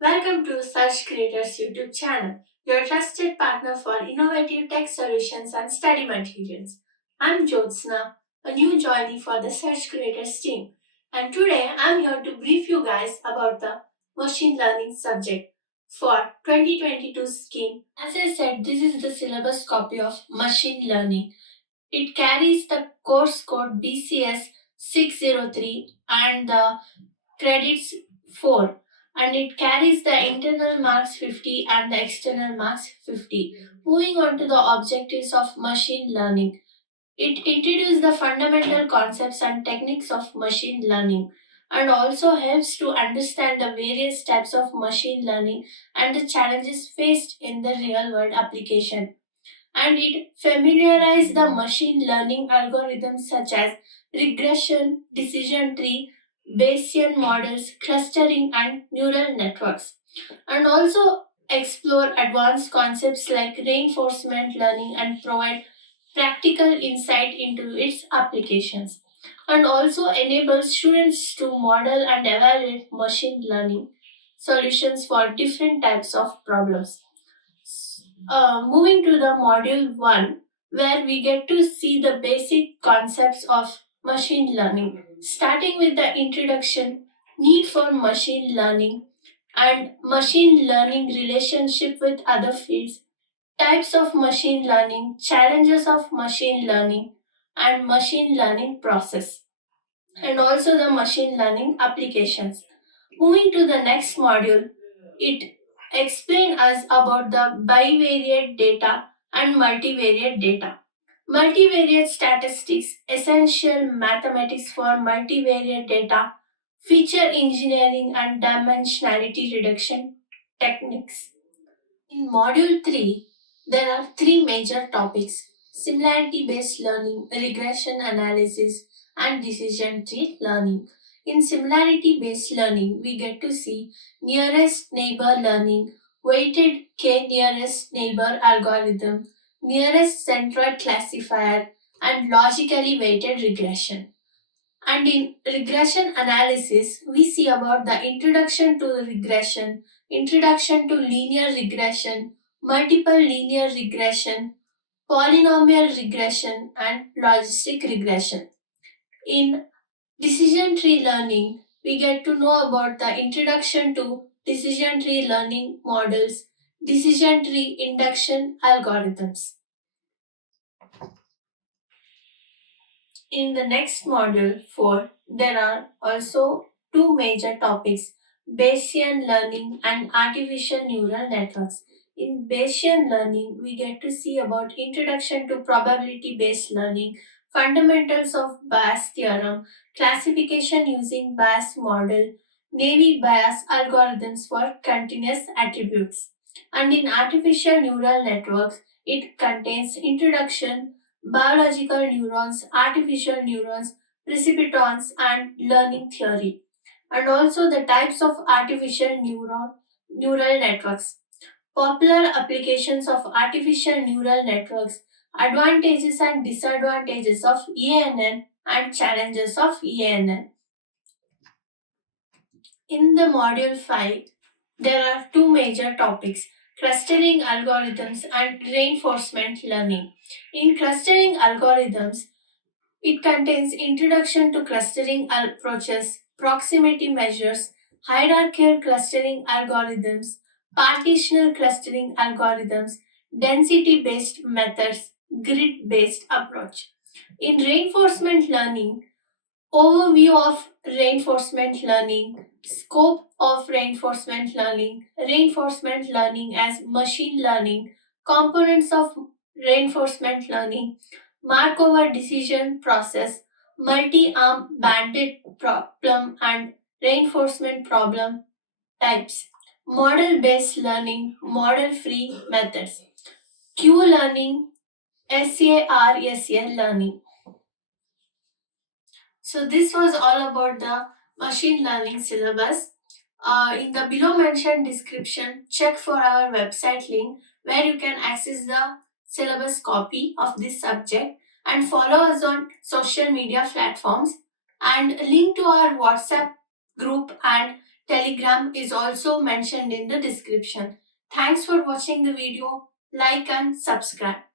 Welcome to Search Creators YouTube channel, your trusted partner for innovative tech solutions and study materials. I'm Jyotsna, a new joinee for the Search Creators team, and today I'm here to brief you guys about the machine learning subject for 2022 scheme. As I said, this is the syllabus copy of machine learning. It carries the course code BCS 603 and the credits 4, and it carries the internal marks 50 and the external marks 50. Moving on to the objectives of machine learning. It introduces the fundamental concepts and techniques of machine learning and also helps to understand the various types of machine learning and the challenges faced in the real world application. And it familiarizes the machine learning algorithms such as regression, decision tree, Bayesian models, clustering, and neural networks, and also explore advanced concepts like reinforcement learning and provide practical insight into its applications, and also enables students to model and evaluate machine learning solutions for different types of problems. Moving to the module 1, where we get to see the basic concepts of machine learning, starting with the introduction, need for machine learning, and machine learning relationship with other fields, types of machine learning, challenges of machine learning, and machine learning process, and also the machine learning applications. Moving to the next module, it explains us about the bivariate data and multivariate data. Multivariate statistics, essential mathematics for multivariate data, feature engineering and dimensionality reduction techniques. In Module 3, there are three major topics: similarity based learning, regression analysis, and decision tree learning. In similarity based learning, we get to see nearest neighbor learning, weighted k nearest neighbor algorithm, nearest centroid classifier, and logically weighted regression. And in regression analysis, we see about the introduction to regression, introduction to linear regression, multiple linear regression, polynomial regression, and logistic regression. In decision tree learning, we get to know about the introduction to decision tree learning models, decision tree induction algorithms. In the next module 4, there are also two major topics: Bayesian learning and artificial neural networks. In Bayesian learning, we get to see about introduction to probability based learning, fundamentals of Bayes theorem, classification using Bayes model, Naive Bayes algorithms for continuous attributes. And in artificial neural networks, it contains introduction biological neurons, artificial neurons, precipitons, and learning theory, and also the types of neural networks. Popular applications of artificial neural networks, advantages and disadvantages of ENN, and challenges of ENN. In the module 5, there are two major topics: clustering algorithms and reinforcement learning. In clustering algorithms, it contains introduction to clustering approaches, proximity measures, hierarchical clustering algorithms, partitional clustering algorithms, density based methods, grid based approach. In reinforcement learning, overview of reinforcement learning, scope of reinforcement learning as machine learning, components of reinforcement learning, Markova decision process, multi-arm bandit problem and reinforcement problem types, model-based learning, model-free methods, Q learning, SARSA learning. So this was all about the machine learning syllabus. In the below mentioned description, check for our website link where you can access the syllabus copy of this subject, and follow us on social media platforms, and link to our WhatsApp group and Telegram is also mentioned in the description. Thanks for watching the video. Like and subscribe.